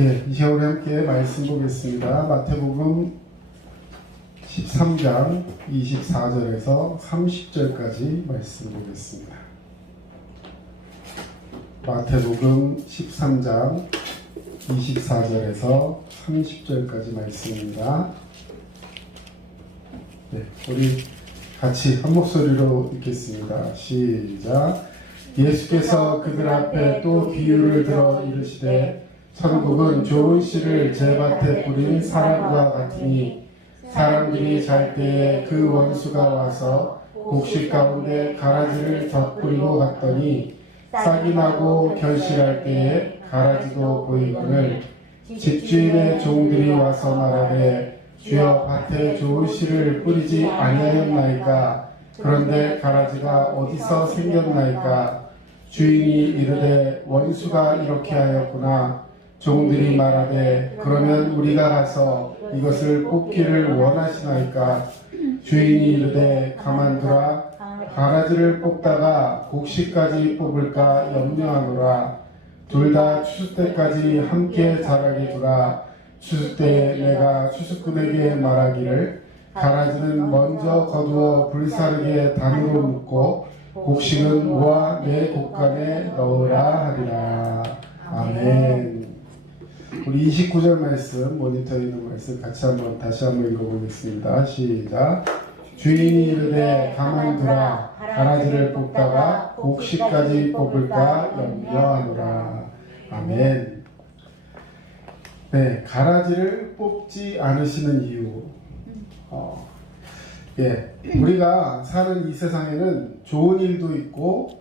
예, 이 시간에 함께 말씀 보겠습니다. 마태복음 13장 24절에서 30절까지 말씀 보겠습니다. 마태복음 13장 24절에서 30절까지 말씀입니다. 네, 우리 같이 한 목소리로 읽겠습니다. 시작. 예수께서 그들 앞에 또 비유를 들어 이르시되 천국은 좋은 씨를 제밭에 뿌린 사람과 같으니 사람들이 잘 때에 그 원수가 와서 곡식 가운데 가라지를 덧뿌리고 갔더니 싹이 나고 결실할 때에 가라지도 보이거늘 집주인의 종들이 와서 말하되 주여 밭에 좋은 씨를 뿌리지 아니하였나이까 그런데 가라지가 어디서 생겼나이까 주인이 이르되 원수가 이렇게 하였구나. 종들이 말하되 그러면 우리가 가서 이것을 뽑기를 원하시나이까 주인이 이르되 가만두라. 가라지를 뽑다가 곡식까지 뽑을까 염려하노라. 둘 다 추수 때까지 함께 자라게 두라. 추수 때에 내가 추수꾼에게 말하기를 가라지는 먼저 거두어 불사르게 단으로 묶고 곡식은 모아 내 곡간에 넣으라 하리라. 아멘. 우리 29절 말씀, 모니터에 있는 말씀 다시 한번 읽어보겠습니다. 시작. 주인이 이르되 가만두라. 가라지를 뽑다가 곡식까지 뽑을까 염려하노라. 아멘. 네, 가라지를 뽑지 않으시는 이유. 우리가 사는 이 세상에는 좋은 일도 있고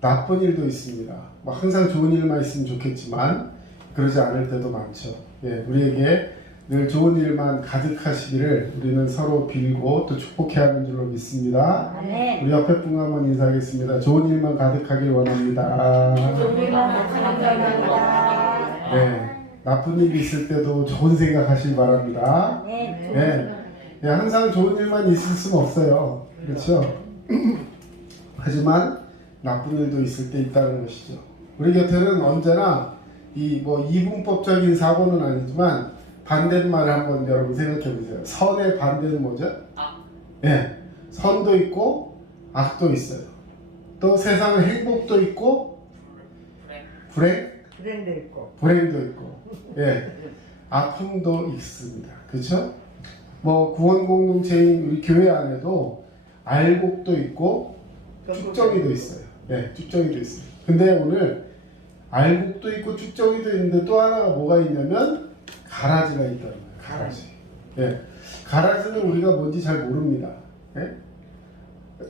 나쁜 일도 있습니다. 항상 좋은 일만 있으면 좋겠지만 그러지 않을 때도 많죠. 우리에게 늘 좋은 일만 가득하시기를 우리는 서로 빌고 또 축복해야 하는 줄로 믿습니다. 아멘. 우리 옆에 분 한번 인사하겠습니다. 좋은 일만 가득하길 원합니다. 좋은 일만 가득하길 원합니다. 네, 나쁜 일이 있을 때도 좋은 생각하시기 바랍니다. 네, 항상 좋은 일만 있을 수는 없어요. 그렇죠? 하지만 나쁜 일도 있을 때 있다는 것이죠. 우리 곁에는 언제나 이분법적인 사고는 아니지만 반대말을 한번 여러분 생각해 보세요. 선의 반대는 뭐죠? 선도 있고 악도 있어요. 또 세상은 행복도 있고 불행도 있고 아픔도 있습니다. 그렇죠? 구원 공동체인 우리 교회 안에도 알곡도 있고 쭉정이도 있어요. 쭉정이도 있어요. 근데 오늘 알곡도 있고 쭉정이도 있는데 또 하나가 뭐가 있냐면 가라지가 있다는 거예요. 가라지. 가라지는 우리가 뭔지 잘 모릅니다.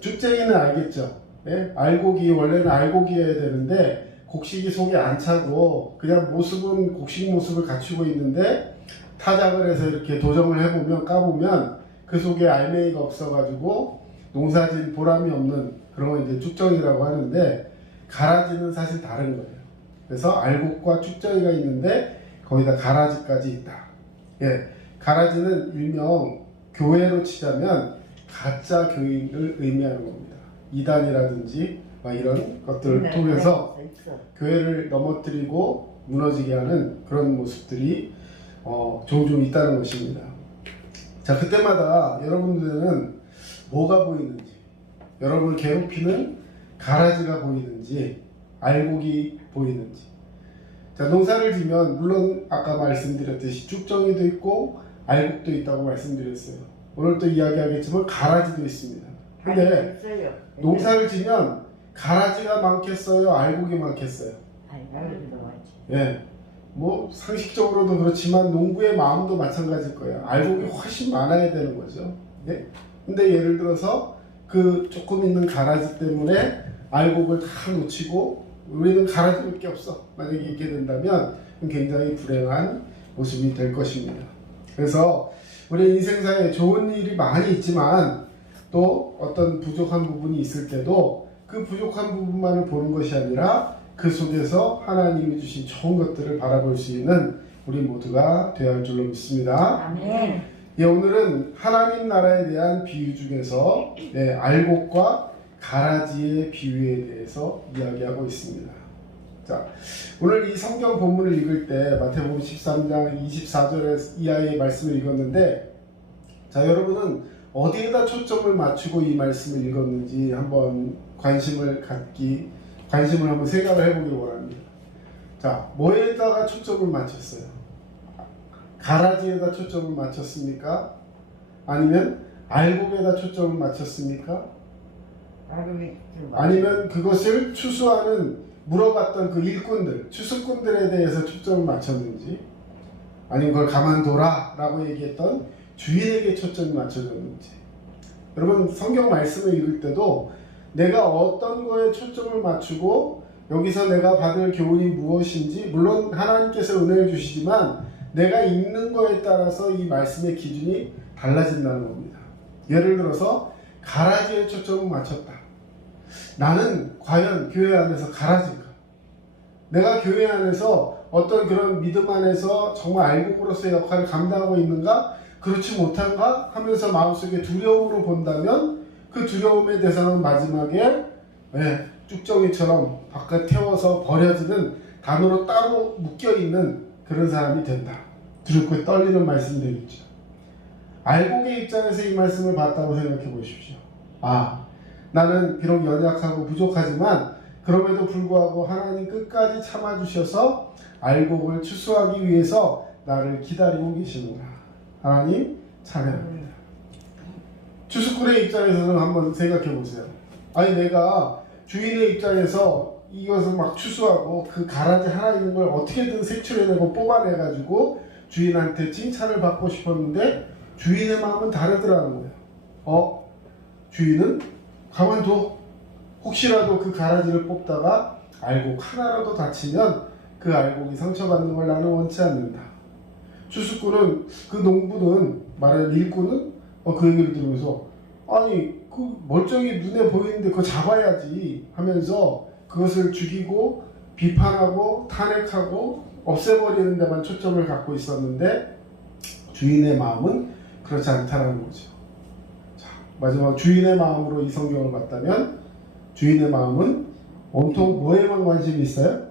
쭉정이는 알겠죠. 알곡이 원래는 알곡이어야 되는데 곡식이 속에 안 차고 그냥 모습은 곡식 모습을 갖추고 있는데 타작을 해서 이렇게 도정을 해보면 까보면 그 속에 알맹이가 없어가지고 농사진 보람이 없는 그런 걸 이제 쭉정이라고 하는데 가라지는 사실 다른 거예요. 그래서 알곡과 쭉정이가 있는데 거기다 가라지까지 있다. 가라지는 일명 교회로 치자면 가짜 교인을 의미하는 겁니다. 이단이라든지 이런 것들을 통해서 교회를 넘어뜨리고 무너지게 하는 그런 모습들이 종종 있다는 것입니다. 자, 그때마다 여러분들은 뭐가 보이는지, 여러분을 괴롭히는 가라지가 보이는지, 알곡이 보이는지. 자, 농사를 지면 물론 아까 말씀드렸듯이 쭉정이도 있고 알곡도 있다고 말씀드렸어요. 오늘 또 이야기하겠지만 가라지도 있습니다. 근데 농사를 지면 가라지가 많겠어요? 알곡이 많겠어요? 상식적으로도 그렇지만 농부의 마음도 마찬가지일 거예요. 알곡이 훨씬 많아야 되는 거죠. 근데 예를 들어서 그 조금 있는 가라지 때문에 알곡을 다 놓치고 우리는 가라지밖에 없어. 만약에 이렇게 된다면 굉장히 불행한 모습이 될 것입니다. 그래서 우리 인생사에 좋은 일이 많이 있지만 또 어떤 부족한 부분이 있을 때도 그 부족한 부분만을 보는 것이 아니라 그 속에서 하나님이 주신 좋은 것들을 바라볼 수 있는 우리 모두가 되어야 할 줄로 믿습니다. 아멘. 오늘은 하나님 나라에 대한 비유 중에서 알곡과 가라지의 비유에 대해서 이야기하고 있습니다. 자, 오늘 이 성경 본문을 읽을 때 마태복음 13장 24절 이하의 말씀을 읽었는데, 자, 여러분은 어디에다 초점을 맞추고 이 말씀을 읽었는지 한번 관심을 한번 생각을 해보길 원합니다. 자, 뭐에다가 초점을 맞췄어요? 가라지에다 초점을 맞췄습니까? 아니면 알곡에다 초점을 맞췄습니까? 아니면 그것을 추수하는 물어봤던 그 일꾼들, 추수꾼들에 대해서 초점을 맞췄는지, 아니면 그걸 가만둬라 라고 얘기했던 주인에게 초점이 맞춰졌는지. 여러분, 성경 말씀을 읽을 때도 내가 어떤 거에 초점을 맞추고 여기서 내가 받을 교훈이 무엇인지, 물론 하나님께서 은혜를 주시지만 내가 읽는 거에 따라서 이 말씀의 기준이 달라진다는 겁니다. 예를 들어서 가라지에 초점을 맞췄다. 나는 과연 교회 안에서 가라지인가? 내가 교회 안에서 어떤 그런 믿음 안에서 정말 알곡으로서의 역할을 감당하고 있는가? 그렇지 못한가? 하면서 마음속에 두려움으로 본다면 그 두려움의 대상은 마지막에 쭉정이처럼 바깥 태워서 버려지는 단으로 따로 묶여있는 그런 사람이 된다. 두렵고 떨리는 말씀이 되겠죠. 알곡의 입장에서 이 말씀을 봤다고 생각해 보십시오. 아, 나는 비록 연약하고 부족하지만 그럼에도 불구하고 하나님 끝까지 참아주셔서 알곡을 추수하기 위해서 나를 기다리고 계시는구나. 하나님 찬양합니다. 추수꾼의 입장에서는 한번 생각해 보세요. 아니, 내가 주인의 입장에서 이것을 막 추수하고 그 가라지 하나 있는 걸 어떻게든 색출해내고 뽑아내가지고 주인한테 칭찬을 받고 싶었는데 주인의 마음은 다르더라는 거예요. 주인은 가만둬. 혹시라도 그 가라지를 뽑다가 알곡 하나라도 다치면 그 알곡이 상처받는 걸 나는 원치 않는다. 추수꾼은, 그 농부는, 말하는 일꾼은 그 얘기를 들으면서 아니, 그 멀쩡히 눈에 보이는데 그거 잡아야지 하면서 그것을 죽이고 비판하고 탄핵하고 없애버리는 데만 초점을 갖고 있었는데 주인의 마음은 그렇지 않다는 거죠. 자, 마지막 주인의 마음으로 이 성경을 봤다면 주인의 마음은 온통 뭐에만 관심이 있어요?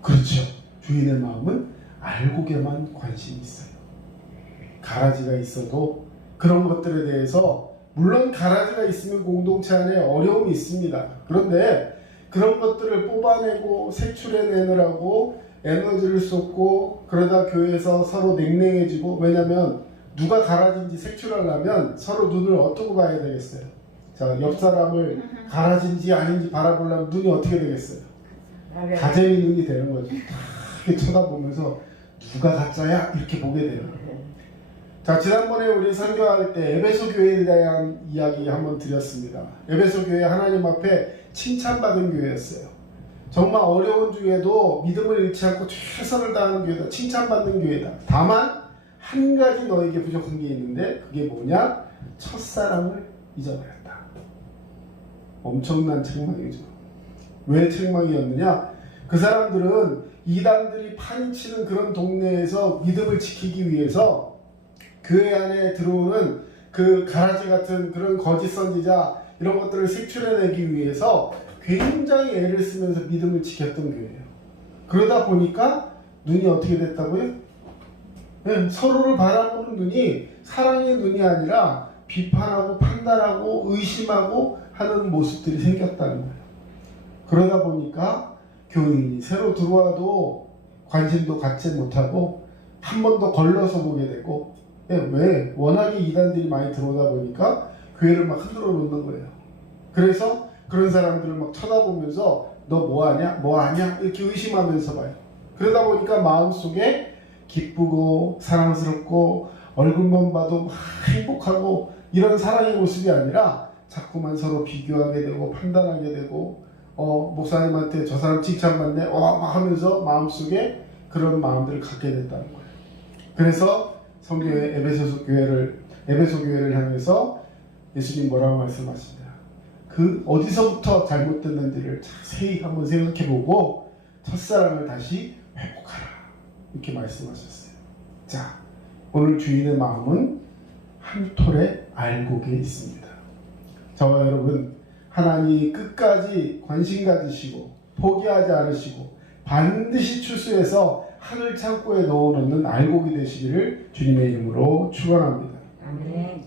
그렇죠. 주인의 마음은 알곡에만 관심이 있어요. 가라지가 있어도 그런 것들에 대해서, 물론 가라지가 있으면 공동체 안에 어려움이 있습니다. 그런데 그런 것들을 뽑아내고 색출해내느라고 에너지를 쏟고 그러다 교회에서 서로 냉랭해지고, 왜냐면 누가 가라지인지 색출하려면 서로 눈을 어떻게 봐야 되겠어요? 자, 옆 사람을 가라지인지 아닌지 바라보려면 눈이 어떻게 되겠어요? 가재미 눈이 되는 거죠. 이렇게 쳐다보면서 누가 가짜야? 이렇게 보게 돼요. 자, 지난번에 우리 설교할 때 에베소 교회에 대한 이야기 한번 드렸습니다. 에베소 교회 하나님 앞에 칭찬받은 교회였어요. 정말 어려운 중에도 믿음을 잃지 않고 최선을 다하는 교회다. 칭찬받는 교회다. 다만 한 가지 너에게 부족한 게 있는데 그게 뭐냐? 첫사랑을 잊어버렸다. 엄청난 책망이죠. 왜 책망이었느냐? 그 사람들은 이단들이 파헤치는 그런 동네에서 믿음을 지키기 위해서 교회 안에 들어오는 그 가라지 같은 그런 거짓 선지자 이런 것들을 색출해내기 위해서 굉장히 애를 쓰면서 믿음을 지켰던 교회예요. 그러다 보니까 눈이 어떻게 됐다고요? 네, 서로를 바라보는 눈이 사랑의 눈이 아니라 비판하고 판단하고 의심하고 하는 모습들이 생겼다는 거예요. 그러다 보니까 교인이 새로 들어와도 관심도 갖지 못하고 한 번 더 걸러서 보게 되고, 왜? 워낙에 이단들이 많이 들어오다 보니까 교회를 막 흔들어 놓는 거예요. 그래서 그런 사람들을 막 쳐다보면서 너 뭐하냐? 뭐하냐? 이렇게 의심하면서 봐요. 그러다 보니까 마음속에 기쁘고 사랑스럽고 얼굴만 봐도 막 행복하고 이런 사랑의 모습이 아니라 자꾸만 서로 비교하게 되고 판단하게 되고 목사님한테 저 사람 칭찬받네 막 하면서 마음속에 그런 마음들을 갖게 됐다는 거예요. 그래서 성경의 에베소 교회를 향해서 예수님 뭐라고 말씀하시냐? 그 어디서부터 잘못됐는지를 자세히 한번 생각해보고 첫사랑을 다시 회복하라, 이렇게 말씀하셨어요. 자, 오늘 주인의 마음은 한 톨의 알곡에 있습니다. 저와 여러분, 하나님 끝까지 관심 가지시고 포기하지 않으시고 반드시 추수해서 하늘 창고에 넣어놓는 알곡이 되시기를 주님의 이름으로 축원합니다. 아멘.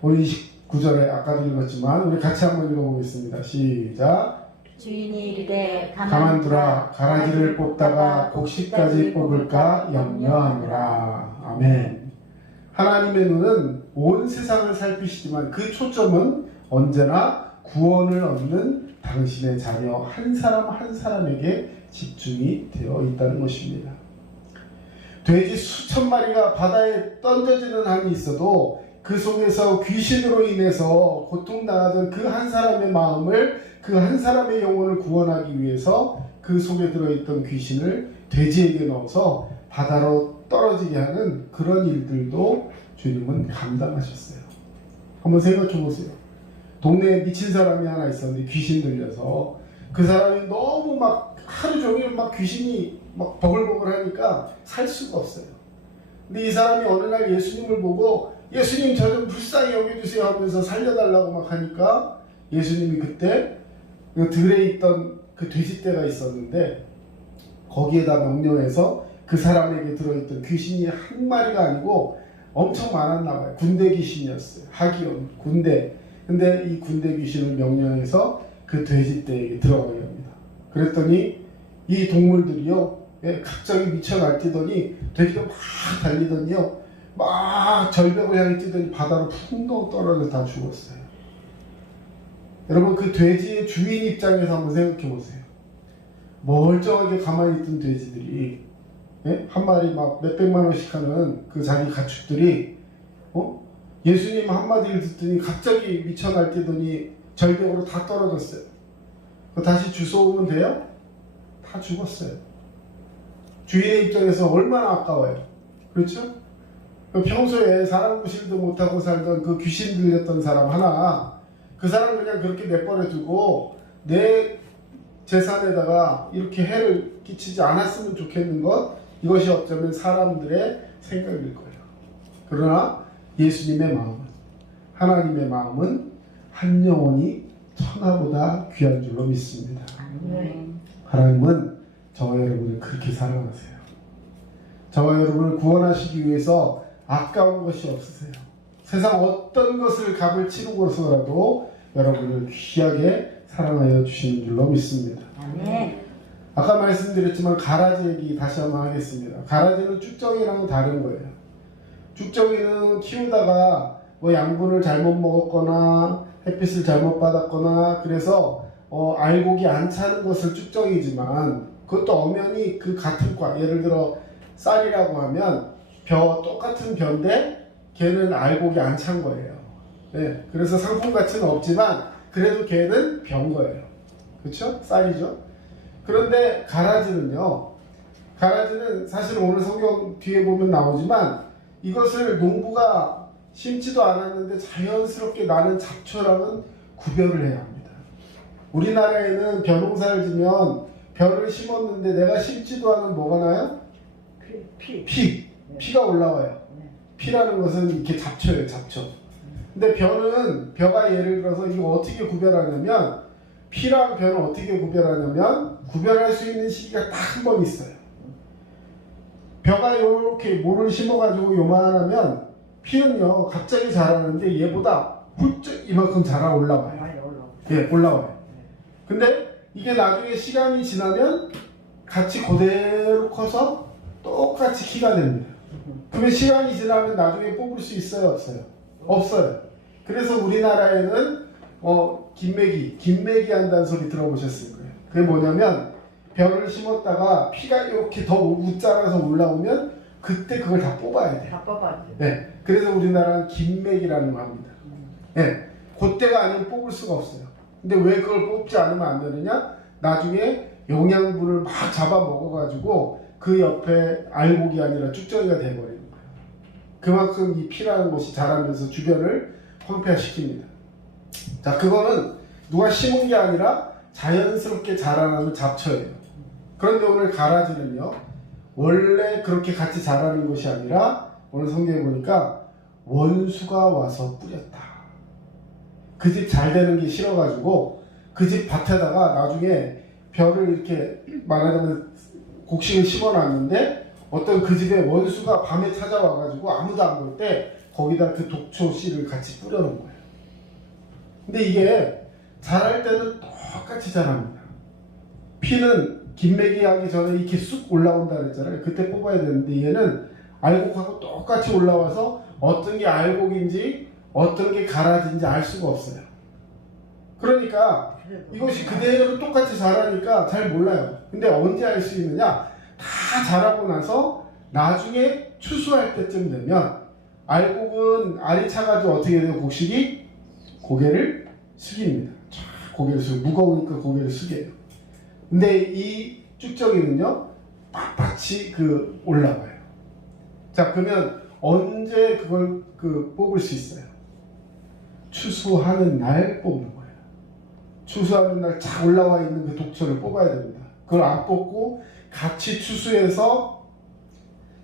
오늘 29절에 아까도 읽었지만 우리 같이 한번 읽어보겠습니다. 시작. 주인이 이르되 가만두라 가라지를 뽑다가 곡식까지 뽑을까 염려하노라. 아멘. 하나님의 눈은 온 세상을 살피시지만 그 초점은 언제나 구원을 얻는 당신의 자녀 한 사람 한 사람에게 집중이 되어 있다는 것입니다. 돼지 수천 마리가 바다에 던져지는 한이 있어도 그 속에서 귀신으로 인해서 고통당하던 그 한 사람의 마음을, 그 한 사람의 영혼을 구원하기 위해서 그 속에 들어있던 귀신을 돼지에게 넣어서 바다로 떨어지게 하는 그런 일들도 주님은 감당하셨어요. 한번 생각해 보세요. 동네에 미친 사람이 하나 있었는데 귀신 들려서 그 사람이 너무 막 하루 종일 막 귀신이 막 버글버글 하니까 살 수가 없어요. 근데 이 사람이 어느 날 예수님을 보고 예수님 저 좀 불쌍히 여겨주세요 하면서 살려달라고 막 하니까 예수님이 그때 그 들에 있던 그 돼지떼가 있었는데 거기에다 명령해서 그 사람에게 들어있던 귀신이 한 마리가 아니고 엄청 많았나 봐요. 군대 귀신이었어요. 하기온 군대. 근데 이 군대 귀신을 명령해서 그 돼지떼에게 들어가게 합니다. 그랬더니 이 동물들이요, 갑자기 미쳐 날뛰더니 돼지가 막 달리더니요, 막 절벽을 향해 뛰더니 바다로 풍덩 떨어져 다 죽었어요. 여러분, 그 돼지의 주인 입장에서 한번 생각해 보세요. 멀쩡하게 가만히 있던 돼지들이 한 마리 막 몇백만 원씩 하는 그 자기 가축들이 예수님 한마디를 듣더니 갑자기 미쳐 날뛰더니 절벽으로 다 떨어졌어요. 다시 주워오면 돼요? 다 죽었어요. 주인의 입장에서 얼마나 아까워요. 그렇죠? 평소에 사람 구실도 못하고 살던 그 귀신 들렸던 사람 하나, 그 사람 그냥 그렇게 내버려 두고 내 재산에다가 이렇게 해를 끼치지 않았으면 좋겠는 것, 이것이 어쩌면 사람들의 생각일 거예요. 그러나 예수님의 마음은, 하나님의 마음은 한 영혼이 천하보다 귀한 줄로 믿습니다. 하나님은 저와 여러분을 그렇게 사랑하세요. 저와 여러분을 구원하시기 위해서 아까운 것이 없으세요. 세상 어떤 것을 값을 치르고서라도 여러분을 귀하게 사랑하여 주시는 줄로 믿습니다. 아멘. 아까 말씀드렸지만 가라지 얘기 다시 한번 하겠습니다. 가라지는 쭉정이랑은 다른 거예요. 쭉정이는 키우다가 뭐 양분을 잘못 먹었거나 햇빛을 잘못 받았거나 그래서 알곡이 안 차는 것을 쭉정이지만 그것도 엄연히 그 같은 과, 예를 들어 쌀이라고 하면 똑같은 벼인데 걔는 알곡이 안 찬 거예요. 네, 그래서 상품 가치는 없지만 그래도 걔는 벼인 거예요. 그렇죠? 쌀이죠. 그런데 가라지는요, 가라지는 사실 오늘 성경 뒤에 보면 나오지만 이것을 농부가 심지도 않았는데 자연스럽게 나는 잡초랑은 구별을 해야 합니다. 우리나라에는 벼농사를 지면 벼를 심었는데 내가 심지도 않은 뭐가 나요? 피가 올라와요. 피라는 것은 이렇게 잡초예요, 잡초. 근데 벼가 예를 들어서 이거 어떻게 구별하냐면, 피랑 벼는 어떻게 구별하냐면, 구별할 수 있는 시기가 딱 한 번 있어요. 벼가 이렇게 모를 심어가지고 요만하면, 피는요, 갑자기 자라는데 얘보다 훌쩍 이만큼 자라 올라와요. 예, 올라와요. 근데 이게 나중에 시간이 지나면 같이 그대로 커서 똑같이 키가 됩니다. 그러면 시간이 지나면 나중에 뽑을 수 있어요, 없어요? 없어요. 그래서 우리나라에는 김매기 한다는 소리 들어보셨을 거예요. 그게 뭐냐면 벼를 심었다가 피가 이렇게 더 웃자라서 올라오면 그때 그걸 다 뽑아야 돼요. 다 뽑아야 돼요. 네, 그래서 우리나라는 김매기라는 거 합니다. 네, 그때가 아니면 뽑을 수가 없어요. 근데 왜 그걸 뽑지 않으면 안 되느냐? 나중에 영양분을 막 잡아 먹어가지고 그 옆에 알곡이 아니라 쭉정이가 돼버리는 거예요. 그만큼 이 피라는 것이 자라면서 주변을 황폐화시킵니다. 자, 그거는 누가 심은 게 아니라 자연스럽게 자라나는 잡초예요. 그런데 오늘 가라지는요, 원래 그렇게 같이 자라는 것이 아니라 오늘 성경에 보니까 원수가 와서 뿌렸다. 그 집 잘 되는 게 싫어가지고 그 집 밭에다가 나중에 벼를 이렇게 말하자면 곡식을 심어놨는데 어떤 그 집의 원수가 밤에 찾아와가지고 아무도 안 볼 때 거기다 그 독초 씨를 같이 뿌려놓은 거예요. 근데 이게 자랄 때는 똑같이 자랍니다. 피는 김매기 하기 전에 이렇게 쑥 올라온다 그랬잖아요. 그때 뽑아야 되는데 얘는 알곡하고 똑같이 올라와서 어떤 게 알곡인지 어떤 게 가라지인지 알 수가 없어요. 그러니까 이것이 그대로 똑같이 자라니까 잘 몰라요. 근데 언제 알 수 있느냐? 다 자라고 나서 나중에 추수할 때쯤 되면 알곡은 알이 차가지고 어떻게 돼요? 곡식이 고개를 숙입니다. 쫙 고개를 숙여. 무거우니까 고개를 숙여요. 근데 이 쭉정이는요 빳빳이 올라가요. 자, 그러면 언제 그걸 뽑을 수 있어요? 추수하는 날 뽑는 거예요. 추수하는 날 쫙 올라와 있는 그 독초를 뽑아야 됩니다. 그걸 안 뽑고 같이 추수해서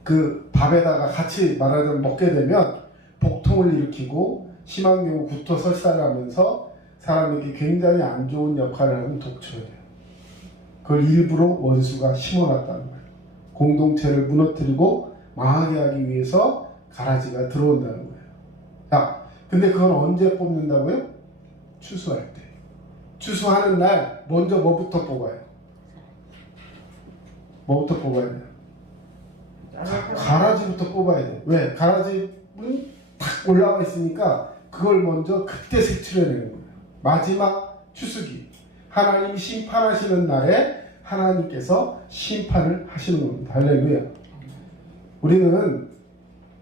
그 밥에다가 같이 말하자면 먹게 되면 복통을 일으키고 심한 경우 구토 설사를 하면서 사람에게 굉장히 안 좋은 역할을 하는 독초예요. 그걸 일부러 원수가 심어놨다는 거예요. 공동체를 무너뜨리고 망하게 하기 위해서 가라지가 들어온다는 거예요. 자, 근데 그건 언제 뽑는다고요? 추수할 때. 추수하는 날 먼저 뭐부터 뽑아요? 뭐부터 뽑아야 돼요? 가라지부터 뽑아야 돼요. 왜? 가라지는 탁 올라와 있으니까 그걸 먼저 그때 색출해내는 거예요. 마지막 추수기. 하나님이 심판하시는 날에 하나님께서 심판을 하시는 겁니다. 할렐루야. 우리는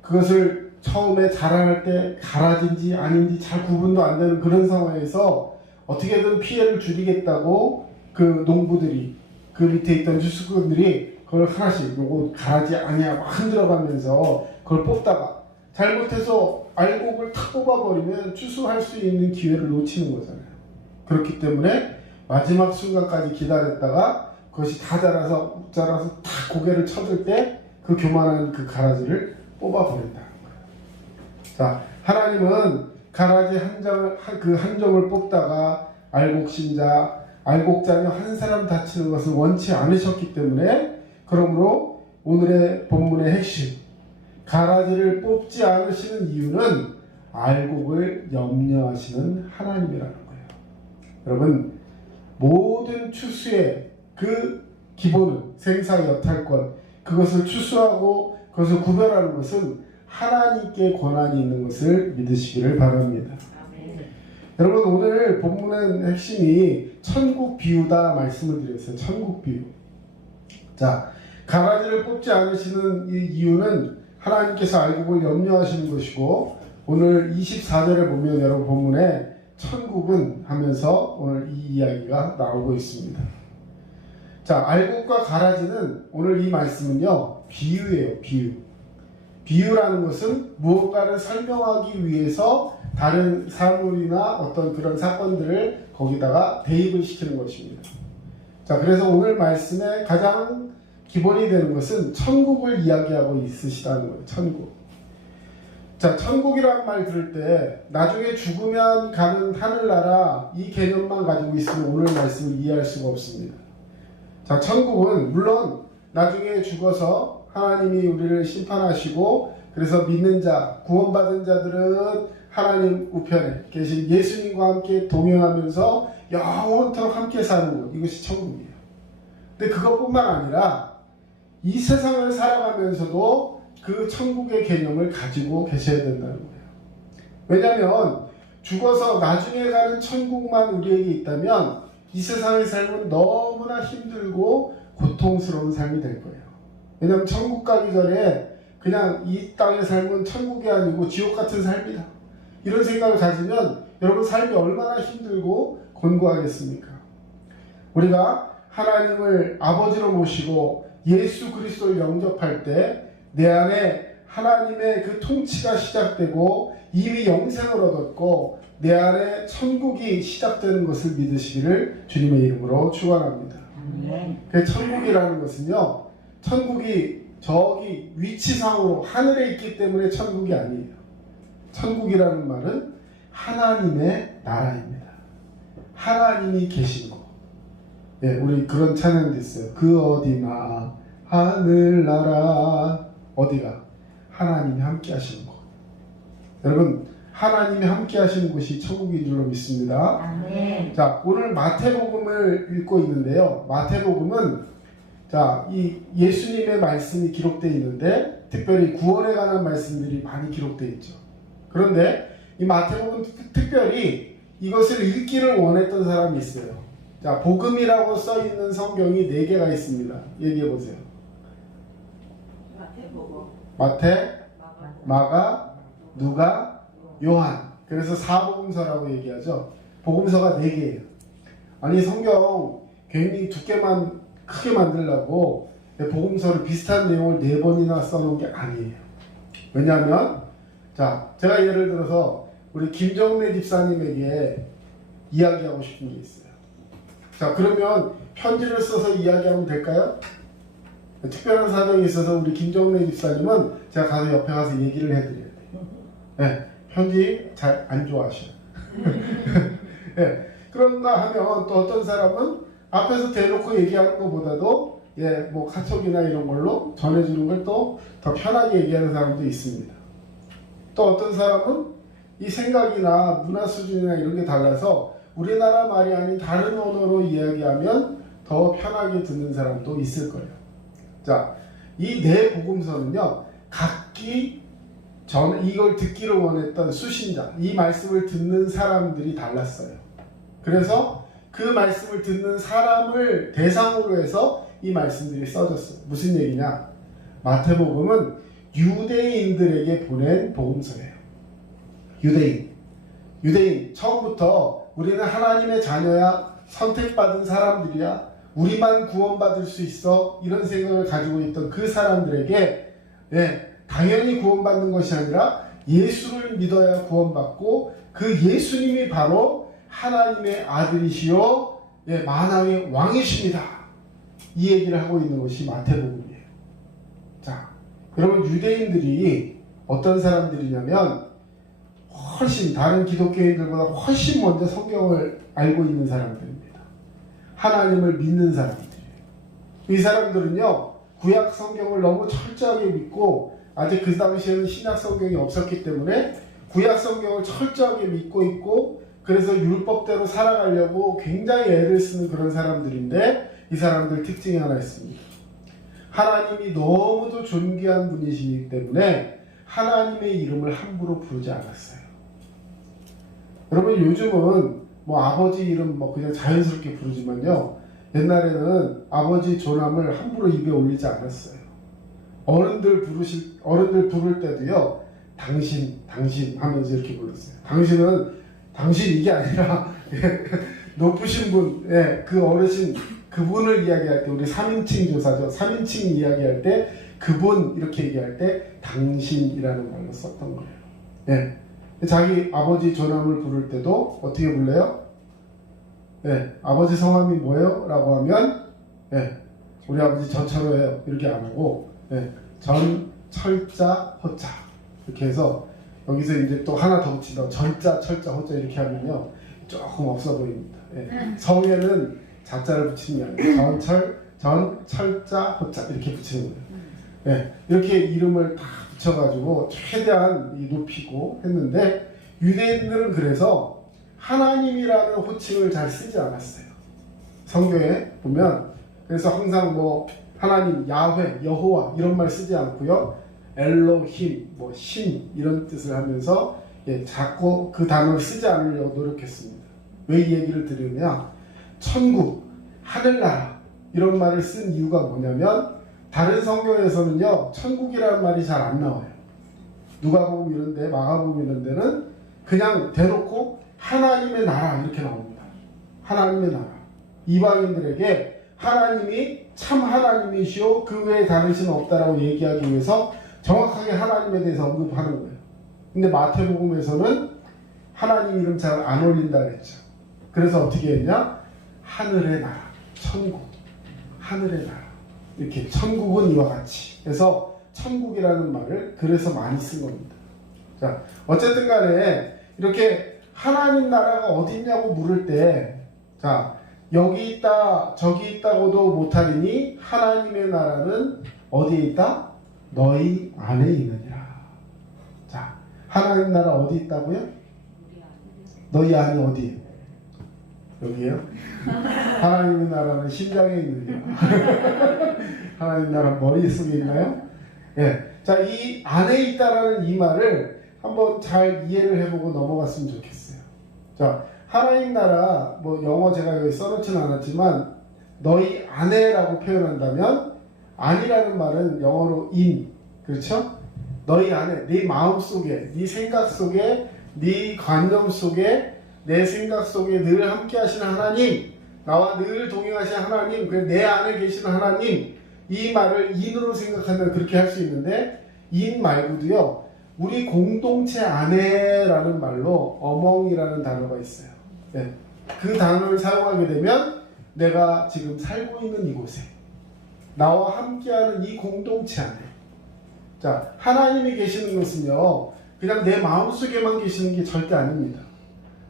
그것을 처음에 자랄 때 가라지인지 아닌지 잘 구분도 안 되는 그런 상황에서 어떻게든 피해를 줄이겠다고 그 농부들이 그 밑에 있던 추수꾼들이 그걸 하나씩 요거 가라지 아니야 막 흔들어가면서 그걸 뽑다가 잘못해서 알곡을 탁 뽑아버리면 추수할 수 있는 기회를 놓치는 거잖아요. 그렇기 때문에 마지막 순간까지 기다렸다가 그것이 다 자라서 탁 고개를 쳐들 때 그 교만한 그 가라지를 뽑아버린다는 거예요. 자, 하나님은 가라지 한 점을 뽑다가 알곡신자, 알곡자녀 한 사람 다치는 것을 원치 않으셨기 때문에 그러므로 오늘의 본문의 핵심 가라지를 뽑지 않으시는 이유는 알곡을 염려하시는 하나님이라는 거예요. 여러분, 모든 추수의 그 기본은 생사 여탈권, 그것을 추수하고 그것을 구별하는 것은 하나님께 권한이 있는 것을 믿으시기를 바랍니다. 아멘. 여러분, 오늘 본문의 핵심이 천국 비유다 말씀을 드렸어요. 천국 비유. 자, 가라지를 뽑지 않으시는 이 이유는 하나님께서 알곡을 염려하시는 것이고, 오늘 24절에 보면 여러분 본문에 천국은 하면서 오늘 이 이야기가 나오고 있습니다. 자, 알곡과 가라지는 오늘 이 말씀은요 비유예요. 비유. 비유라는 것은 무언가를 설명하기 위해서 다른 사물이나 어떤 그런 사건들을 거기다가 대입을 시키는 것입니다. 자, 그래서 오늘 말씀의 가장 기본이 되는 것은 천국을 이야기하고 있으시다는 거예요. 천국. 자, 천국이라는 말 들을 때 나중에 죽으면 가는 하늘나라 이 개념만 가지고 있으면 오늘 말씀을 이해할 수가 없습니다. 자, 천국은 물론 나중에 죽어서 하나님이 우리를 심판하시고 그래서 믿는 자, 구원받은 자들은 하나님 우편에 계신 예수님과 함께 동행하면서 영원토록 함께 사는 것, 이것이 천국이에요. 근데 그것뿐만 아니라 이 세상을 살아가면서도 그 천국의 개념을 가지고 계셔야 된다는 거예요. 왜냐하면 죽어서 나중에 가는 천국만 우리에게 있다면 이 세상의 삶은 너무나 힘들고 고통스러운 삶이 될 거예요. 왜냐하면 천국 가기 전에 그냥 이 땅의 삶은 천국이 아니고 지옥 같은 삶이다, 이런 생각을 가지면 여러분 삶이 얼마나 힘들고 곤고하겠습니까? 우리가 하나님을 아버지로 모시고 예수 그리스도를 영접할 때 내 안에 하나님의 그 통치가 시작되고 이미 영생을 얻었고 내 안에 천국이 시작되는 것을 믿으시기를 주님의 이름으로 축원합니다. 그 천국이라는 것은요, 천국이 저기 위치상으로 하늘에 있기 때문에 천국이 아니에요. 천국이라는 말은 하나님의 나라입니다. 하나님이 계신 곳. 예, 우리 그런 찬양도 있어요. 그 어디나 하늘나라. 어디가? 하나님이 함께 하시는 곳. 여러분, 하나님이 함께 하시는 곳이 천국인 줄로 믿습니다. 아멘. 자, 오늘 마태복음을 읽고 있는데요. 마태복음은 자, 이 예수님의 말씀이 기록되어 있는데 특별히 구원에 관한 말씀들이 많이 기록되어 있죠. 그런데 이 마태복음 특별히 이것을 읽기를 원했던 사람이 있어요. 자, 복음이라고 써 있는 성경이 4개가 있습니다. 얘기해 보세요. 마태, 마가, 누가, 요한. 그래서 사복음서라고 얘기하죠. 복음서가 4개예요. 아니, 성경 괜히 두께만 크게 만들려고 복음서를 비슷한 내용을 4번이나 써놓은 게 아니에요. 왜냐하면 자, 제가 예를 들어서 우리 김정래 집사님에게 이야기하고 싶은 게 있어요. 자, 그러면 편지를 써서 이야기하면 될까요? 특별한 사정이 있어서 우리 김정래 집사님은 제가 가서 옆에 가서 얘기를 해드려야 돼요. 네, 편지 잘 안 좋아하셔요. 네, 그런가 하면 또 어떤 사람은 앞에서 대놓고 얘기하는 것보다도 뭐 카톡이나 이런 걸로 전해주는 걸 또 더 편하게 얘기하는 사람도 있습니다. 또 어떤 사람은 이 생각이나 문화 수준이나 이런 게 달라서 우리나라 말이 아닌 다른 언어로 이야기하면 더 편하게 듣는 사람도 있을 거예요. 자, 이 4복음서는요, 각기 이걸 듣기를 원했던 수신자, 이 말씀을 듣는 사람들이 달랐어요. 그래서 그 말씀을 듣는 사람을 대상으로 해서 이 말씀들이 써졌어요. 무슨 얘기냐? 마태복음은 유대인들에게 보낸 복음서예요. 유대인. 처음부터 우리는 하나님의 자녀야, 선택받은 사람들이야, 우리만 구원받을 수 있어, 이런 생각을 가지고 있던 그 사람들에게 당연히 구원받는 것이 아니라 예수를 믿어야 구원받고 그 예수님이 바로 하나님의 아들이시요 만왕의 왕이십니다. 이 얘기를 하고 있는 것이 마태복음이에요. 자, 여러분, 유대인들이 어떤 사람들이냐면 훨씬 다른 기독교인들보다 훨씬 먼저 성경을 알고 있는 사람들입니다. 하나님을 믿는 사람들이에요. 이 사람들은요, 구약 성경을 너무 철저하게 믿고, 아직 그 당시에는 신약 성경이 없었기 때문에 구약 성경을 철저하게 믿고 있고, 그래서 율법대로 살아가려고 굉장히 애를 쓰는 그런 사람들인데, 이 사람들 특징이 하나 있습니다. 하나님이 너무도 존귀한 분이시기 때문에 하나님의 이름을 함부로 부르지 않았어요. 여러분, 요즘은 뭐 아버지 이름 뭐 그냥 자연스럽게 부르지만요, 옛날에는 아버지 존함을 함부로 입에 올리지 않았어요. 어른들 부를 때도요, 당신 하면서 이렇게 불렀어요. 당신 이게 아니라 높으신 분, 그 어르신, 그분을 이야기할 때, 우리 3인칭 조사죠. 3인칭 이야기할 때 그분 이렇게 얘기할 때 당신이라는 말로 썼던 거예요. 자기 아버지 존함을 부를 때도 어떻게 불러요? 아버지 성함이 뭐예요? 라고 하면 우리 아버지 저철호예요. 이렇게 안 하고 전, 철자, 호자 이렇게 해서 여기서 이제 또 하나 더 붙인다. 전자, 철자, 호자 이렇게 하면요, 조금 없어 보입니다. 성에는 자자를 붙이는 게 아니라 전, 철자, 호자 이렇게 붙이는 거예요. 이렇게 이름을 다 붙여가지고 최대한 높이고 했는데, 유대인들은 그래서 하나님이라는 호칭을 잘 쓰지 않았어요. 성경에 보면 그래서 항상 뭐 하나님, 야훼, 여호와 이런 말 쓰지 않고요, 엘로힘, 뭐 신 이런 뜻을 하면서 자꾸 그 단어를 쓰지 않으려고 노력했습니다. 왜 이 얘기를 드리느냐? 천국, 하늘나라 이런 말을 쓴 이유가 뭐냐면, 다른 성경에서는요, 천국이라는 말이 잘 안 나와요. 누가복음 이런 데, 마가복음 이런 데는 그냥 대놓고 하나님의 나라 이렇게 나옵니다. 하나님의 나라. 이방인들에게 하나님이 참 하나님이시오, 그 외에 다른 신은 없다라고 얘기하기 위해서 정확하게 하나님에 대해서 언급하는 거예요. 근데 마태복음에서는 하나님 이름 잘 안 올린다 그랬죠. 그래서 어떻게 했냐? 하늘의 나라, 천국, 하늘의 나라, 이렇게 천국은 이와 같이 해서 천국이라는 말을 그래서 많이 쓴 겁니다. 자, 어쨌든 간에 이렇게 하나님 나라가 어디 있냐고 물을 때, 자, 여기 있다, 저기 있다고도 못하리니 하나님의 나라는 어디에 있다? 너희 안에 있느니라. 자, 하나님 나라 어디 있다고요? 너희 안이 어디예요? 여기에요? 하나님의 나라는 심장에 있느니라. 하나님 나라 머릿속에 있나요? 예. 자, 이 안에 있다라는 이 말을 한번 잘 이해를 해보고 넘어갔으면 좋겠어요. 자, 하나님 나라, 뭐 영어 제가 여기 써놓지는 않았지만 너희 안에라고 표현한다면 안이라는 말은 영어로 in, 그렇죠? 너희 안에, 네 마음 속에, 네 생각 속에, 네 관념 속에, 내 생각 속에 늘 함께 하시는 하나님, 나와 늘 동행하시는 하나님, 내 안에 계시는 하나님, 이 말을 in으로 생각하면 그렇게 할 수 있는데 in 말고도요, 우리 공동체 안에라는 말로 among이라는 단어가 있어요. 네. 그 단어를 사용하게 되면 내가 지금 살고 있는 이곳에, 나와 함께하는 이 공동체 안에, 자, 하나님이 계시는 것은요, 그냥 내 마음속에만 계시는 게 절대 아닙니다.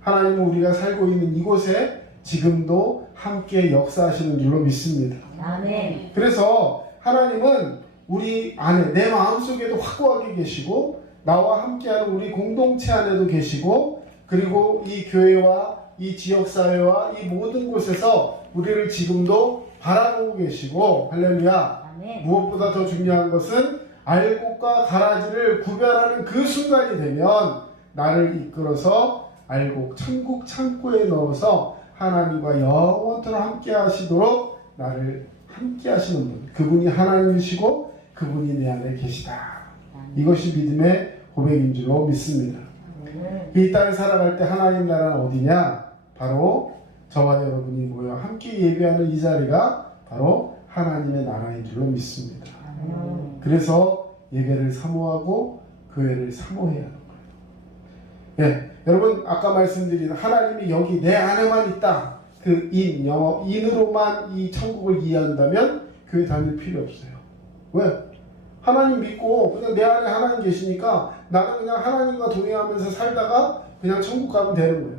하나님은 우리가 살고 있는 이곳에 지금도 함께 역사하시는 줄로 믿습니다. 아멘. 그래서 하나님은 우리 안에, 내 마음속에도 확고하게 계시고 나와 함께하는 우리 공동체 안에도 계시고, 그리고 이 교회와 이 지역사회와 이 모든 곳에서 우리를 지금도 바라보고 계시고, 할렐루야. 아멘. 무엇보다 더 중요한 것은 알곡과 가라지를 구별하는 그 순간이 되면 나를 이끌어서 알곡 천국 창고에 넣어서 하나님과 영원토록 함께 하시도록 나를 함께 하시는 분, 그분이 하나님이시고 그분이 내 안에 계시다. 이것이 믿음의 고백인 줄로 믿습니다. 이 땅을 살아갈 때 하나님 나라는 어디냐? 바로 저와 여러분이 모여 함께 예배하는 이 자리가 바로 하나님의 나라인 줄로 믿습니다. 그래서 예배를 사모하고 교회를 사모해야 하는 거예요. 네, 여러분 아까 말씀드린 하나님이 여기 내 안에만 있다. 그 인, 영어 인으로만 이 천국을 이해한다면 교회 다닐 필요 없어요. 왜? 하나님 믿고 그냥 내 안에 하나님 계시니까 나는 그냥 하나님과 동행하면서 살다가 그냥 천국 가면 되는 거예요.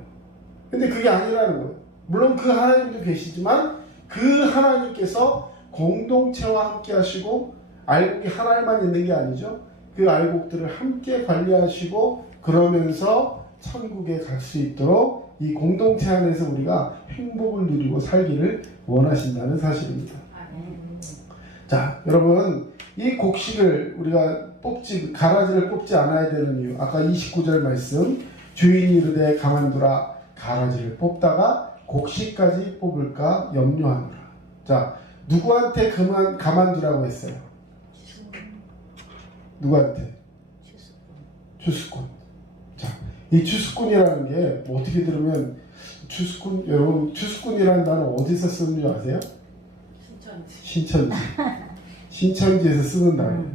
근데 그게 아니라는 거예요. 물론 그 하나님도 계시지만 그 하나님께서 공동체와 함께 하시고 알곡이 하나만 있는 게 아니죠. 그 알곡들을 함께 관리하시고 그러면서 천국에 갈 수 있도록 이 공동체 안에서 우리가 행복을 누리고 살기를 원하신다는 사실입니다. 자, 여러분 이 곡식을 우리가 가라지를 뽑지 않아야 되는 이유, 아까 29절 말씀, 주인이 이르되 가만두라, 가라지를 뽑다가 곡식까지 뽑을까 염려하노라. 자, 누구한테 가만두라고 했어요? 누구한테? 추수꾼. 자, 이 추수꾼이라는 게 뭐 어떻게 들으면 추수꾼, 여러분 추수꾼이라는 단어 어디서 쓰는 줄 아세요? 신천지. 신천지에서 쓰는 단어예요.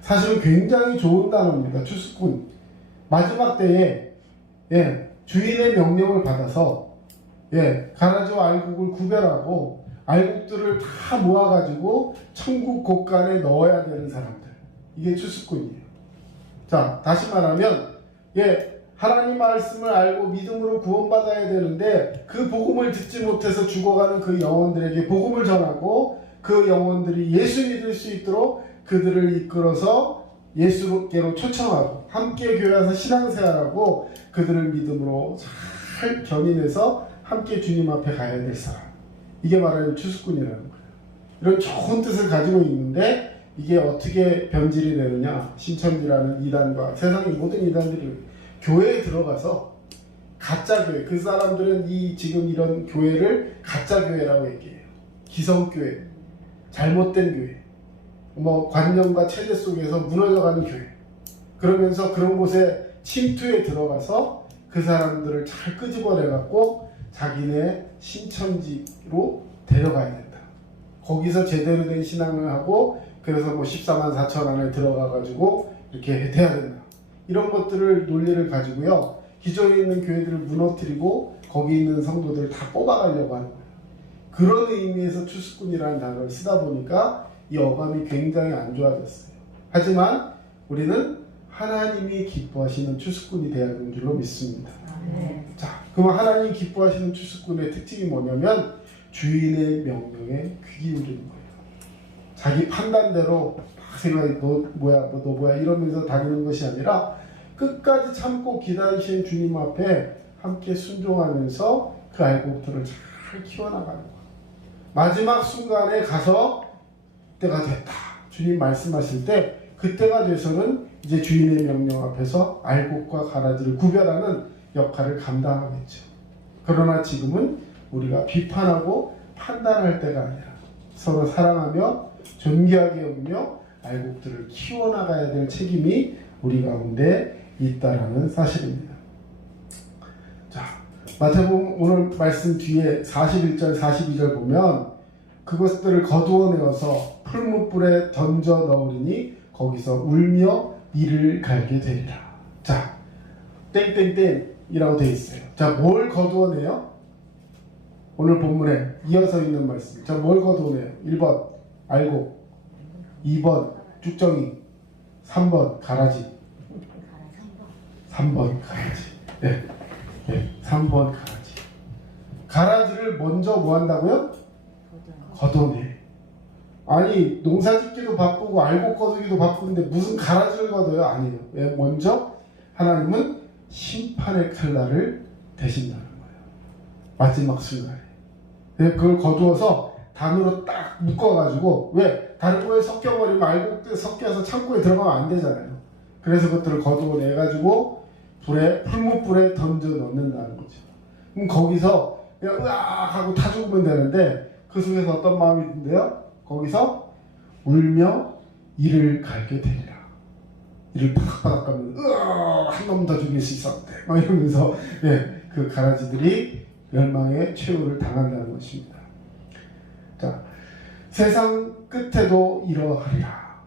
사실은 굉장히 좋은 단어입니다. 추수꾼. 마지막 때에 주인의 명령을 받아서 가라지와 알곡을 구별하고 알곡들을 다 모아가지고 천국 곳간에 넣어야 되는 사람들. 이게 추수꾼이에요. 자, 다시 말하면 하나님 말씀을 알고 믿음으로 구원받아야 되는데 그 복음을 듣지 못해서 죽어가는 그 영혼들에게 복음을 전하고 그 영혼들이 예수 믿을 수 있도록 그들을 이끌어서 예수께로 초청하고 함께 교회 와서 신앙생활하고 그들을 믿음으로 잘 견인해서 함께 주님 앞에 가야 될 사람. 이게 말하는 추수꾼이라는 거예요. 이런 좋은 뜻을 가지고 있는데 이게 어떻게 변질이 되느냐? 신천지라는 이단과 세상의 모든 이단들이 교회에 들어가서 가짜 교회, 그 사람들은 지금 이런 교회를 가짜 교회라고 얘기해요. 기성교회, 잘못된 교회, 관념과 체제 속에서 무너져가는 교회. 그러면서 그런 곳에 침투에 들어가서 그 사람들을 잘 끄집어내갖고 자기네 신천지로 데려가야 된다. 거기서 제대로 된 신앙을 하고 그래서 14만 4천 안에 들어가가지고 이렇게 돼야 된다. 이런 것들을 논리를 가지고요. 기존에 있는 교회들을 무너뜨리고 거기 있는 성도들을 다 뽑아가려고 하는 거예요. 그런 의미에서 추수꾼이라는 단어를 쓰다 보니까 이 어감이 굉장히 안 좋아졌어요. 하지만 우리는 하나님이 기뻐하시는 추수꾼이 되어야 하는 줄로 믿습니다. 아멘. 자, 그럼 하나님 기뻐하시는 추수꾼의 특징이 뭐냐면 주인의 명령에 귀 기울이는 거예요. 자기 판단대로 막 생각해 너 뭐야 이러면서 다니는 것이 아니라 끝까지 참고 기다리시는 주님 앞에 함께 순종하면서 그 알곡들을 잘 키워나가는 거예요. 마지막 순간에 가서 때가 됐다. 주님 말씀하실 때 그때가 돼서는 이제 주인의 명령 앞에서 알곡과 가라지를 구별하는 역할을 감당하겠죠. 그러나 지금은 우리가 비판하고 판단할 때가 아니라 서로 사랑하며 존귀하게 여기며 알곡들을 키워나가야 될 책임이 우리 가운데 있다라는 사실입니다. 자, 마태복음 오늘 말씀 뒤에 41절 42절 보면 그것들을 거두어내어서 풀무불에 던져 넣으리니 거기서 울며 이를 갈게 되리라. 자, 땡땡땡이라고 되어 있어요. 자, 뭘 거두어내요? 오늘 본문에 이어서 있는 말씀. 자, 뭘 거두어내요? 1번 알곡, 2번 쭉정이, 3번 가라지. 3번 가라지. 네, 3번 가라지. 가라지를 먼저 뭐 한다고요? 걷어내. 아니 농사짓기도 바쁘고 알곡 거두기도 바쁜데 무슨 가라지를 걷어요? 아니에요. 왜? 먼저 하나님은 심판의 칼날을 대신다는 거예요. 마지막 순간에. 그걸 거두어서 단으로 딱 묶어가지고 왜? 다른 거에 섞여버리면 알곡들 섞여서 창고에 들어가면 안 되잖아요. 그래서 그것들을 거두어내가지고 풀무불에 던져 넣는다는 거죠. 그럼 거기서 그냥 으악 하고 타 죽으면 되는데 그 속에서 어떤 마음이 든대요? 거기서 울며 이를 갈게 되리라. 이를 바닥바닥 가면 한 놈 더 죽일 수 있었대 막 이러면서 그 가라지들이 멸망의 최후를 당한다는 것입니다. 자, 세상 끝에도 이러하리라.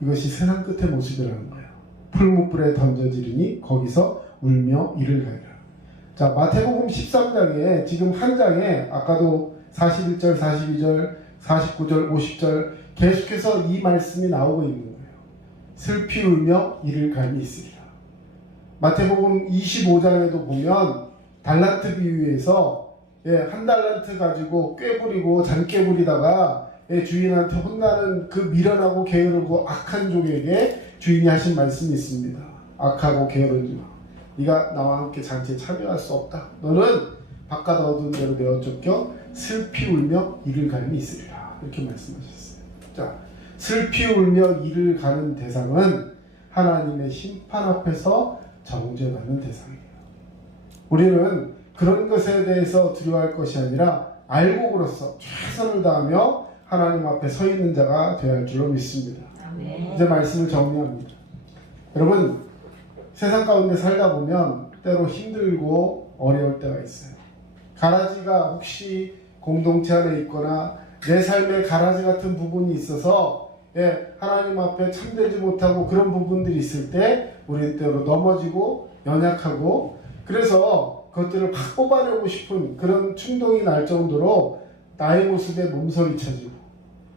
이것이 세상 끝의 모습이라는 거예요. 풀무불에 던져지리니 거기서 울며 이를 가리라. 자, 마태복음 13장에 지금 한 장에 아까도 41절, 42절, 49절, 50절 계속해서 이 말씀이 나오고 있는 거예요. 슬피 울며 이를 갈미 있으리라. 마태복음 25장에도 보면 달란트 비유에서 한 달란트 가지고 꾀부리고 잔깨 부리다가 주인한테 혼나는 그 미련하고 게으르고 악한 종에게 주인이 하신 말씀이 있습니다. 악하고 게으른 종, 네가 나와 함께 잔치에 참여할 수 없다. 너는 바깥 어두운 데로 내어 쫓겨 슬피 울며 이를 갈미 있으리라. 이렇게 말씀하셨어요. 자, 슬피 울며 이를 가는 대상은 하나님의 심판 앞에서 정죄받는 대상이에요. 우리는 그런 것에 대해서 두려워할 것이 아니라 알곡으로서 최선을 다하며 하나님 앞에 서 있는 자가 되어야 할 줄로 믿습니다. 아멘. 이제 말씀을 정리합니다. 여러분, 세상 가운데 살다 보면 때로 힘들고 어려울 때가 있어요. 가라지가 혹시 공동체 안에 있거나 내 삶에 가라지 같은 부분이 있어서 하나님 앞에 참되지 못하고 그런 부분들이 있을 때 우리는 때로 넘어지고 연약하고 그래서 그것들을 팍 뽑아내고 싶은 그런 충동이 날 정도로 나의 모습에 몸서리쳐지고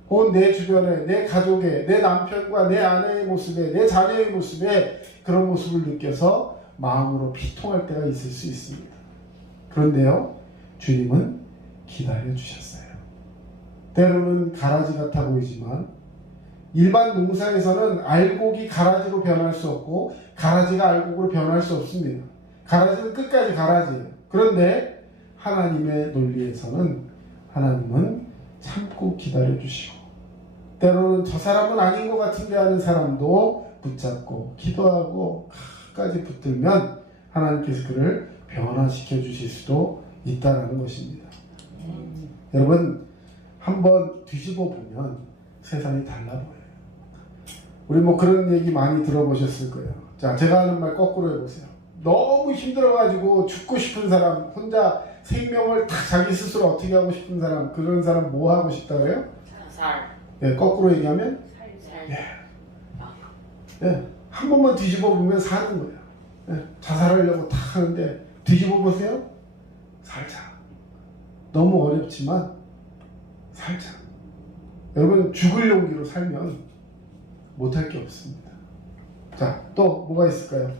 혹은 내 주변에 내 가족의 내 남편과 내 아내의 모습에 내 자녀의 모습에 그런 모습을 느껴서 마음으로 피통할 때가 있을 수 있습니다. 그런데요, 주님은 기다려 주셨어요. 때로는 가라지 같아 보이지만 일반 농사에서는 알곡이 가라지로 변할 수 없고 가라지가 알곡으로 변할 수 없습니다. 가라지는 끝까지 가라지예요. 그런데 하나님의 논리에서는 하나님은 참고 기다려 주시고 때로는 저 사람은 아닌 것 같은데 하는 사람도 붙잡고 기도하고 끝까지 붙들면 하나님께서 그를 변화시켜 주실 수도 있다는 것입니다. 여러분, 한번 뒤집어 보면 세상이 달라 보여요. 우리 그런 얘기 많이 들어보셨을 거예요. 자, 제가 하는 말 거꾸로 해보세요. 너무 힘들어가지고 죽고 싶은 사람, 혼자 생명을 다 자기 스스로 어떻게 하고 싶은 사람, 그런 사람 뭐 하고 싶다 그래요? 자살. 거꾸로 얘기하면? 한 번만 뒤집어 보면 사는 거예요. 자살하려고 다 하는데 뒤집어 보세요. 살자. 너무 어렵지만 살자. 여러분, 죽을 용기로 살면 못할 게 없습니다. 자, 또 뭐가 있을까요?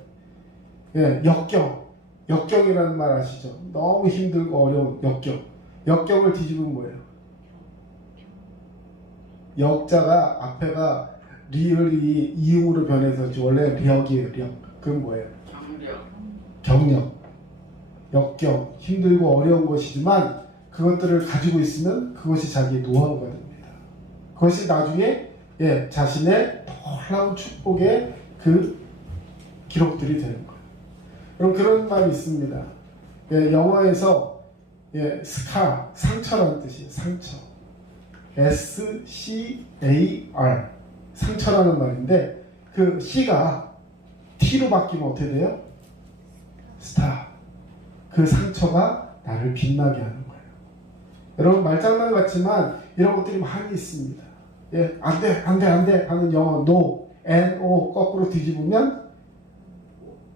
예, 역경. 역경이라는 말 아시죠? 너무 힘들고 어려운 역경. 역경을 뒤집으면 뭐예요? 역자가 앞에가 리을이 이응으로 변해서 원래 력이에요. 력. 그건 뭐예요? 경력. 역경. 힘들고 어려운 것이지만 그것들을 가지고 있으면 그것이 자기의 노하우가 됩니다. 그것이 나중에 자신의 놀라운 축복의 그 기록들이 되는 거예요. 그럼 그런 말이 있습니다. 영어에서 스카, 상처라는 뜻이에요. 상처. S-C-A-R. 상처라는 말인데 그 C가 T로 바뀌면 어떻게 돼요? 스타. 그 상처가 나를 빛나게 하는 거예요. 여러분 말장난 같지만 이런 것들이 많이 있습니다. 안돼 하는 영어 no, no 거꾸로 뒤집으면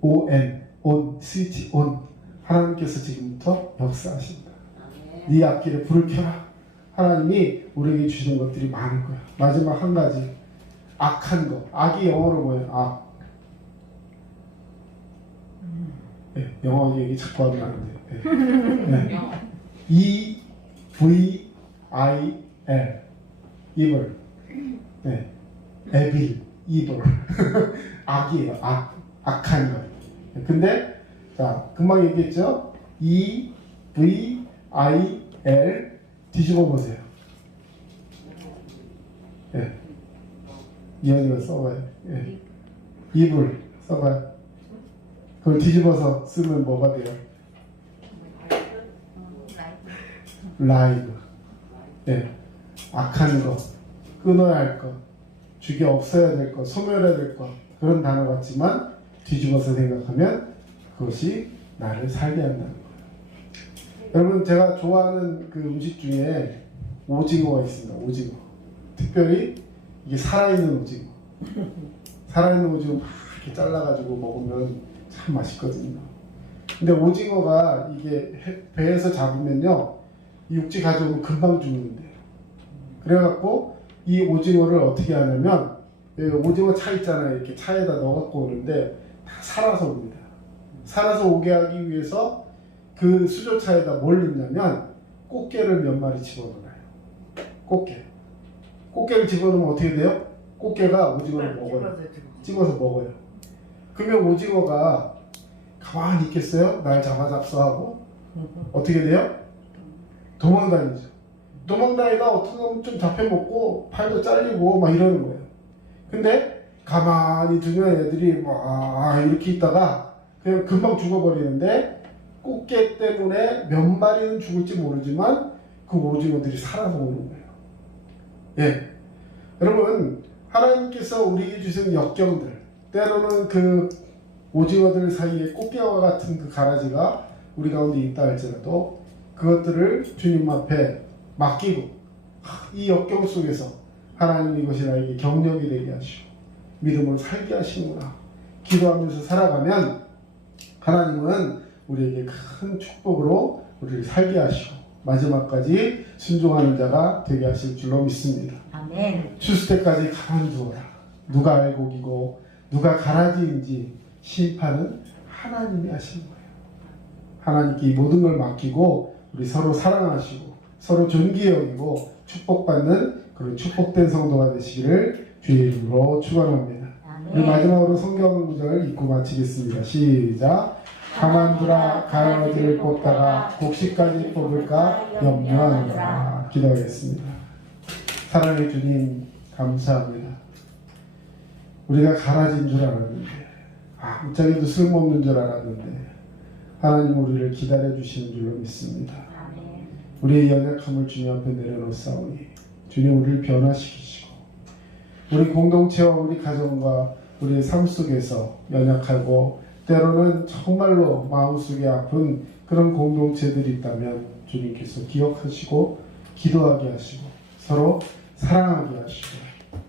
on, on, 스위치 on. 하나님께서 지금부터 역사하신다. 네 앞길에 불을 켜라. 하나님이 우리에게 주시는 것들이 많은 거야. 마지막 한 가지, 악한 거. 악이 영어로 뭐예요? 악. 영어 얘기 자꾸 하면 안 돼. E-V-I-L. evil. evil. evil. 악이에요. 악. 악한 거. 근데 자, 금방 얘기했죠? E-V-I-L. 뒤집어 보세요. 이현이가 써봐요. evil 써봐요. 그걸 뒤집어서 쓰면 뭐가 돼요? 라이브. 악한 거, 끊어야 할 거, 죽여 없애야 될 거, 소멸해야 될 거, 그런 단어 같지만 뒤집어서 생각하면 그것이 나를 살게 한다는 거예요. 여러분 제가 좋아하는 그 음식 중에 오징어가 있습니다. 오징어. 특별히 이게 살아있는 오징어. 살아있는 오징어 막 이렇게 잘라가지고 먹으면 참 맛있거든요. 근데 오징어가 이게 배에서 잡으면요, 이 육지 가져오면 금방 죽는데요. 그래갖고 이 오징어를 어떻게 하냐면 오징어 차 있잖아요. 이렇게 차에다 넣어갖고 오는데 다 살아서 옵니다. 살아서 오게 하기 위해서 그 수조차에다 뭘 넣냐면 꽃게를 몇 마리 집어넣어요. 꽃게를 집어넣으면 어떻게 돼요? 꽃게가 오징어를 먹어요. 찍어서 먹어요. 그러면 오징어가 가만히 있겠어요? 날 잡아잡수하고 어떻게 돼요? 도망다니죠. 도망다니다 어떻게 보면 좀 잡혀먹고 팔도 잘리고 막 이러는 거예요. 근데 가만히 두면 애들이 막 이렇게 있다가 그냥 금방 죽어버리는데 꽃게 때문에 몇 마리는 죽을지 모르지만 그 오징어들이 살아서 오는 거예요. 여러분 하나님께서 우리에게 주신 역경들, 때로는 그 오징어들 사이에 꽃게와 같은 그 가라지가 우리 가운데 있다 할지라도 그것들을 주님 앞에 맡기고 이 역경 속에서 하나님 이것이 나에게 경력이 되게 하시고 믿음으로 살게 하시는구나 기도하면서 살아가면 하나님은 우리에게 큰 축복으로 우리를 살게 하시고 마지막까지 순종하는 자가 되게 하실 줄로 믿습니다. 아멘. 추수 때까지 가만두어라. 누가 알곡이고 누가 가라지인지 심판은 하나님이 하시는 거예요. 하나님께 이 모든 걸 맡기고 우리 서로 사랑하시고 서로 존귀 여기고 축복받는 그런 축복된 성도가 되시기를 주의 이름으로 축원합니다. 우리 마지막으로 성경 구절 읽고 마치겠습니다. 시작. 가만두라 가라지를 뽑다가 곡식까지 뽑을까 염려하노라. 기도하겠습니다. 사랑의 주님 감사합니다. 우리가 가라진 줄 알았는데 아무짝에도 쓸모없는 줄 알았는데 하나님 우리를 기다려주시는 줄로 믿습니다. 우리의 연약함을 주님 앞에 내려놓사오니 주님 우리를 변화시키시고 우리 공동체와 우리 가정과 우리의 삶 속에서 연약하고 때로는 정말로 마음속에 아픈 그런 공동체들이 있다면 주님께서 기억하시고 기도하게 하시고 서로 사랑하게 하시고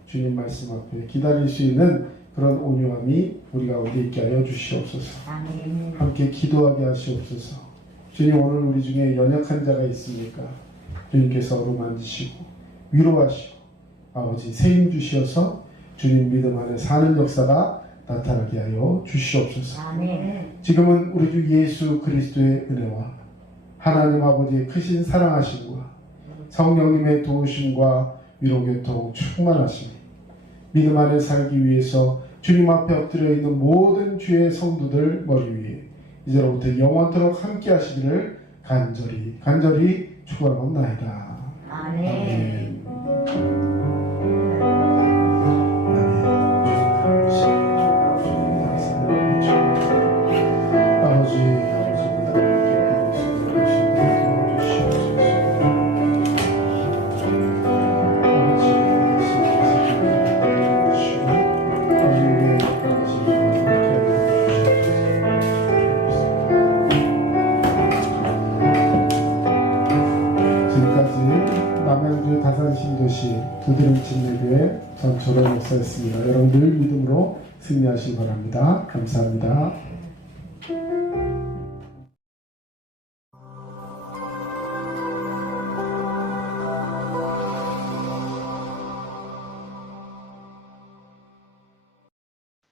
주님 말씀 앞에 기다릴 수 있는 그런 온유함이 우리 가운데 있게 하여 주시옵소서. 아멘. 함께 기도하게 하시옵소서. 주님 오늘 우리 중에 연약한 자가 있습니까? 주님께서 어루만지시고 위로하시고 아버지 세임 주시어서 주님 믿음 안에 사는 역사가 나타나게 하여 주시옵소서. 아멘. 지금은 우리 주 예수 그리스도의 은혜와 하나님 아버지의 크신 사랑하심과 성령님의 도우심과 위로교통 충만하심이 믿음 안에 살기 위해서 주님 앞에 엎드려 있는 모든 주의 성도들 머리 위에 이제로부터 영원토록 함께 하시기를 간절히 축원합나이다. 아멘. 지금까지 남양주 다산신도시 두드림침례교회 전초로 목사였습니다. 여러분 늘 믿음으로 승리하시기 바랍니다. 감사합니다.